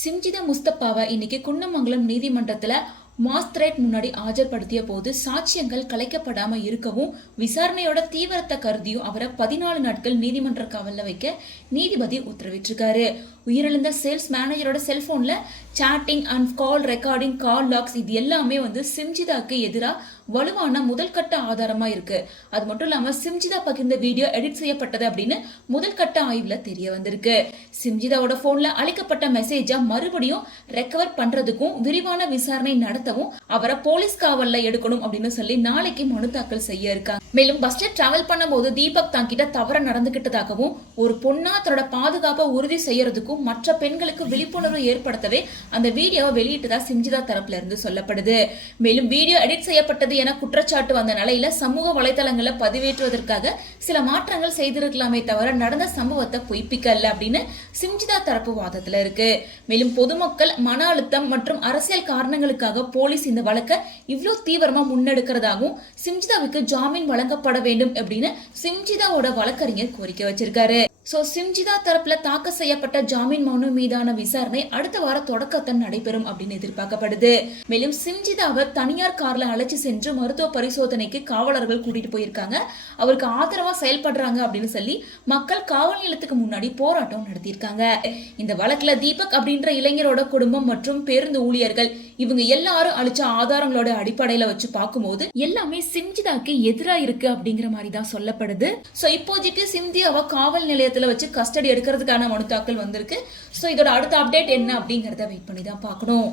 சிம்ஜிதா முஸ்தபாவை இன்னைக்கு குன்னமங்கலம் நீதிமன்றத்துல மாஸ்திரேட் முன்னாடி ஆஜர்படுத்திய போது சாட்சியங்கள் கலைக்கப்படாம இருக்கவும் விசாரணையோட தீவிரத்தை கருதியும் அவரை 14 நாட்கள் நீதிமன்ற காவல்ல வைக்க நீதிபதி உத்தரவிட்டிருக்காரு. உயிரிழந்த சேல்ஸ் மேனேஜரோட செல்போன்ல சாட்டிங் அண்ட் கால் ரெக்கார்டிங், கால் லாக்ஸ் இது எல்லாமே சிம்ஜிதாக்கு எதிராக வலுவான முதல் கட்ட ஆதாரமா இருக்கு. அது மட்டும் இல்லாம சிம்ஜிதா பகிர்ந்த வீடியோ எடிட் செய்யப்பட்டது அப்படின்னு முதல் கட்ட ஆய்வுல தெரிய வந்திருக்கு. சிம்ஜிதாவோட போன்ல அளிக்கப்பட்ட மெசேஜா மறுபடியும் ரெக்கவர் பண்றதுக்கும் விரிவான விசாரணை நடத்தவும் அவரை போலீஸ் காவல்ல எடுக்கணும் அப்படின்னு சொல்லி நாளைக்கு மனு தாக்கல் செய்ய இருக்காங்க. மேலும் பஸ்ல டிராவல் பண்ணும்போது தீபக் தாங்கிட்ட தவற நடந்துகிட்டதாகவும் ஒரு பொண்ணா தன்னோட பாதுகாப்பை உறுதி செய்யறதுக்கும் மற்ற பெண்களுக்கு விழிப்புணர்வு ஏற்படுத்தவே அந்த வீடியோவை வெளியிட்டதா சிம்ஜிதா தரப்புல இருந்து சொல்லப்படுது. மேலும் வீடியோ எடிட் செய்யப்பட்டது என குற்றச்சாட்டு வந்த நிலையில சமூக வலைதளங்களை பதிவேற்றுவதற்காக சில மாற்றங்கள் செய்திருக்கலாமே தவிர நடந்த சம்பவத்தை பொய்ப்பிக்கல அப்படின்னு சிம்ஜிதா தரப்பு வாதத்துல இருக்கு. மேலும் பொதுமக்கள் மன அழுத்தம் மற்றும் அரசியல் காரணங்களுக்காக போலீஸ் இந்த வழக்கை இவ்வளவு தீவிரமா முன்னெடுக்கிறதாகவும் சிம்ஜிதாவுக்கு ஜாமீன் வழங்கப்பட வேண்டும் அப்படின்னு சிம்ஜிதாவோட வழக்கறிஞர் கோரிக்கை வச்சிருக்காரு. சிம்ஜிதா தரப்புல தாக்கல் செய்யப்பட்ட ஜாமீன் மனு மீதான விசாரணை அடுத்த வார தொடக்கத்தில் நடைபெறும் அப்படின்னு எதிர்பார்க்கப்படுது. மேலும் சிம்ஜிதாவை தனியார் கார்ல அழைச்சு சென்று மருத்துவ பரிசோதனைக்கு காவலர்கள் கூட்டிட்டு போயிருக்காங்க. அவருக்கு ஆதரவா செயல்படுறாங்க அப்படின்னு சொல்லி மக்கள் காவல் நிலையத்துக்கு முன்னாடி போராட்டம் நடத்தியிருக்காங்க. இந்த வழக்குல தீபக் அப்படின்ற இளைஞரோட குடும்பம் மற்றும் பேருந்து ஊழியர்கள் இவங்க எல்லாரும் அளிச்ச ஆதாரங்களோட அடிப்படையில வச்சு பார்க்கும்போது எல்லாமே சிம்ஜிதாக்கு எதிரா இருக்கு அப்படிங்கிற மாதிரி தான் சொல்லப்படுது. இப்போதைக்கு சிம்ஜிதாவை காவல் நிலையத்துல வச்சு கஸ்டடி எடுக்கிறதுக்கான மனு தாக்கல் வந்திருக்கு. இதோட அடுத்த அப்டேட் என்ன அப்படிங்கறத வெயிட் பண்ணி தான் பார்க்கணும்.